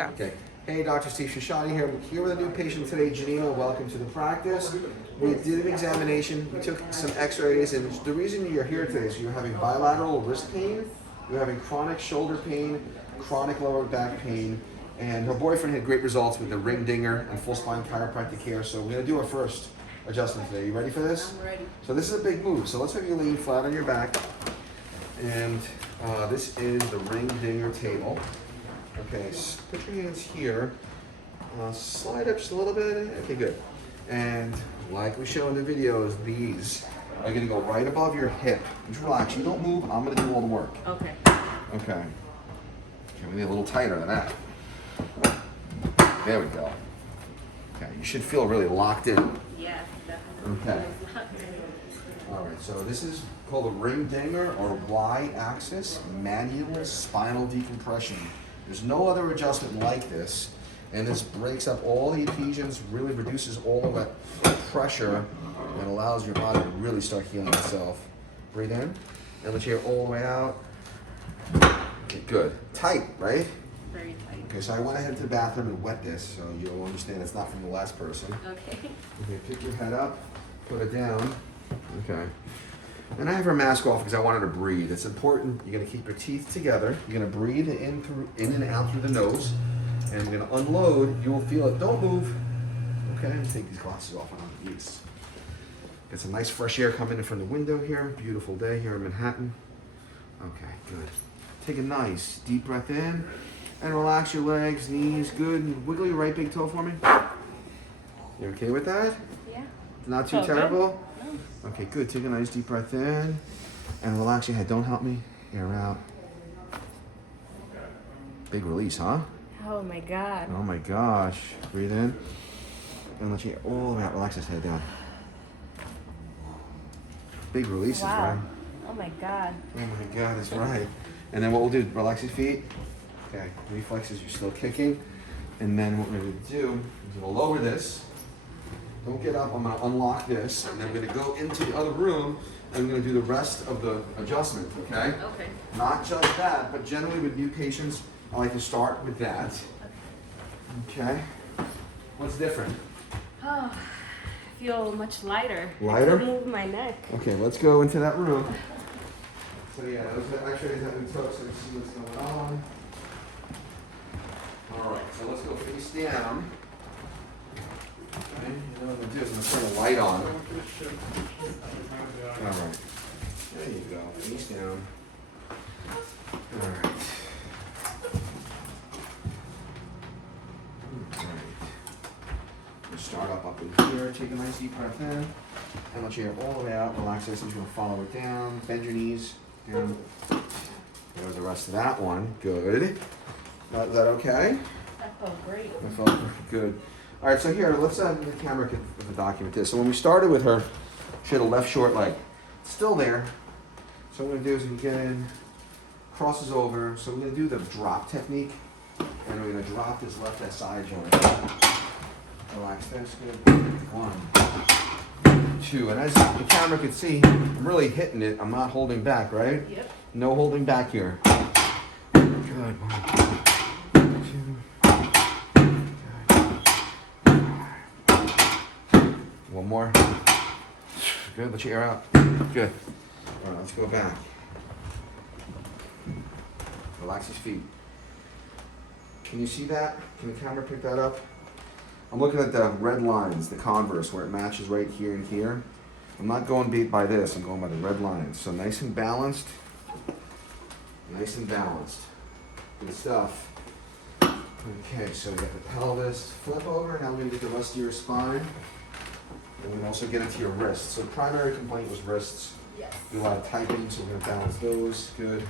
go. Okay. Hey, Dr. Steve Shoshani here. We're here with a new patient today, Janina. Welcome to the practice. We did an examination. We took some x-rays, and the reason you're here today is you're having bilateral wrist pain, you're having chronic shoulder pain, chronic lower back pain, and her boyfriend had great results with the ring dinger and full spine chiropractic care. So we're going to do our first adjustment today. You ready for this? I'm ready. So this is a big move. So let's have you lean flat on your back. And this is the ring dinger table. Okay, so put your hands here. Slide up just a little bit. Okay, good. And like we show in the videos, these are going to go right above your hip. Just relax. You don't move. I'm going to do all the work. Okay. Okay. Okay, we need a little tighter than that. There we go. Okay, you should feel really locked in. Yes, definitely. Okay. All right, so this is called a ring dinger or Y-axis manual spinal decompression. There's no other adjustment like this, and this breaks up all the adhesions, really reduces all of that pressure, and allows your body to really start healing itself. Breathe in, and let you air all the way out. Okay, good. Tight, right? Very tight. Okay, so I went ahead to the bathroom and wet this, so you'll understand it's not from the last person. Okay. Okay, pick your head up, put it down. Okay. And I have her mask off because I want her to breathe. It's important. You're going to keep your teeth together. You're going to breathe in and out through the nose. And we're going to unload. You will feel it. Don't move. Okay, take these glasses off. Yes. Get some nice fresh air coming in from the window here. Beautiful day here in Manhattan. Okay, good. Take a nice deep breath in. And relax your legs, knees. Good. And wiggle your right big toe for me. You okay with that? Yeah. Not too Good. terrible? Okay, good. Take a nice deep breath in and relax your head. Don't help me. Air out. Big release, huh? Oh my God. Oh my gosh. Breathe in and let you air all the way out. Relax his head down. Big releases, Wow. right? Oh my God. Oh my God, that's right. And then what we'll do, relax your feet. Okay, reflexes, you're still kicking. And then what we're going to do is we'll lower this. Don't get up, I'm going to unlock this, and then I'm going to go into the other room, and I'm going to do the rest of the adjustment, okay? Okay. Not just that, but generally with new patients, I like to start with that. Okay? What's different? Oh, I feel much lighter. Lighter? I can move my neck. Okay, let's go into that room. So yeah, those are x-rays that we took, so we see what's going on. All right, so let's go face down. Okay, you know what I'm gonna do is I'm gonna turn the light on. All right, there you go, face down. All right. All right. We'll start up in here, take a nice deep breath in, and let you air all the way out, relax this, and you're gonna follow it down, bend your knees, down. There's the rest of that one, good. Is that okay? That felt great. I felt good. All right, so here, let's the camera can document this. So when we started with her, she had a left short leg. It's still there. So what I'm gonna do is we get in, crosses over. So we're gonna do the drop technique, and we're gonna drop this left side joint. Relax this, good. 1, 2, and as the camera can see, I'm really hitting it. I'm not holding back, right? Yep. No holding back here. Good. 1, 2. One more. Good. Let your air out. Good. All right, let's go back. Relax his feet. Can you see that? Can the camera pick that up? I'm looking at the red lines, the converse, where it matches right here and here. I'm not going by this. I'm going by the red lines. So nice and balanced. Nice and balanced. Good stuff. Okay, so we got the pelvis, flip over. Now we're going to get the rest of your spine. And we can also get into your wrists. So the primary complaint was wrists. Yes. Do a lot of typing, so we're going to balance those. Good.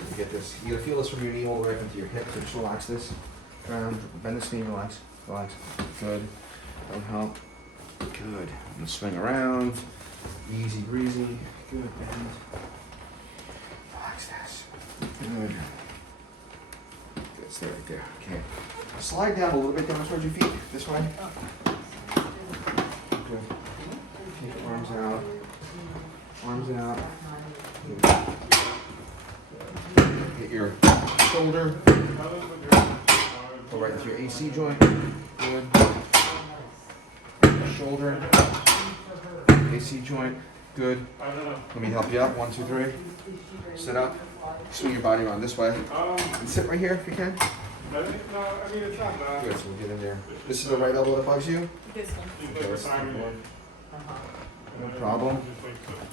And get this. You're going to feel this from your knee all the way up into your hip. So just relax this. Bend this knee, relax. Relax. Good. Don't help. Good. I'm going to swing around. Easy breezy. Good. Bend. Relax this. Good. Good. Stay right there. Okay. Slide down a little bit down towards your feet. This way. Good. Take your arms out. Arms out. Good. Get your shoulder. right with your AC joint. Good. Shoulder. AC joint. Good. Let me help you up. 1, 2, 3. Sit up. Swing your body around this way. And sit right here if you can. No, I mean, it's not bad. Good, so we'll get in there. This is the right elbow that bugs you? This one. Just like retirement. No problem.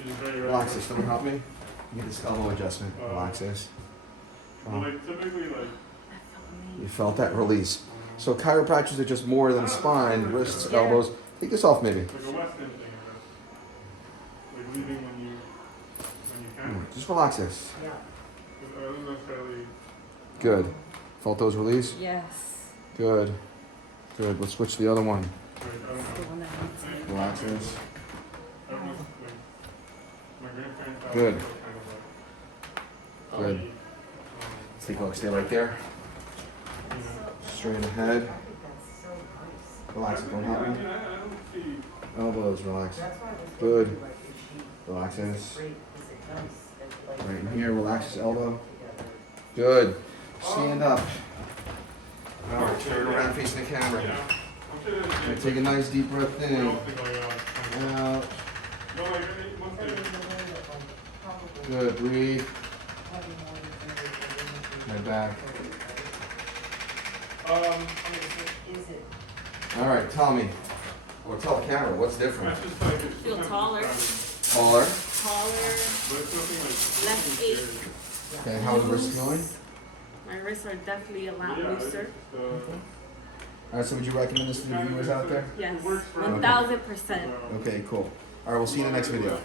She's very Relax this. Don't help me. Get this elbow adjustment. Relax this. But like, typically, like, You felt that release. So chiropractors are just more than spine, wrists, elbows. Take this off maybe. it's like a Western thing, I guess. Like leaving when you can. Just relax this. I don't necessarily. Good. Felt those release? Yes. Good. Good. Let's switch to the other one. Like, I don't The know. one that hurts me. Relax this. I don't know. Like, my grandparents have Good. also kind of like. Good. Take a look. Stay right there. Straight ahead. Relax it. Don't help I me. mean, I don't see. Elbows. Relax. Good. Relax this. Right in here. Relax this elbow. Good. Stand up. All right. Turn around facing the camera. Yeah. I'm sure there's. All right, take a nice deep breath I in. don't think like, Out. no, like, once they. Good. Breathe. Head back. All right. Tell me. Or tell the camera what's different. That's just like. It's Feel sometimes taller. it's Taller. Taller. but it's something like. Less ache. Okay. How's the wrist feeling? My wrists are definitely a lot Yeah, it's looser. just, All right. So would you recommend this to the viewers out there? Yes. It works for 1000%. Okay. Cool. All right. We'll see you in the next video.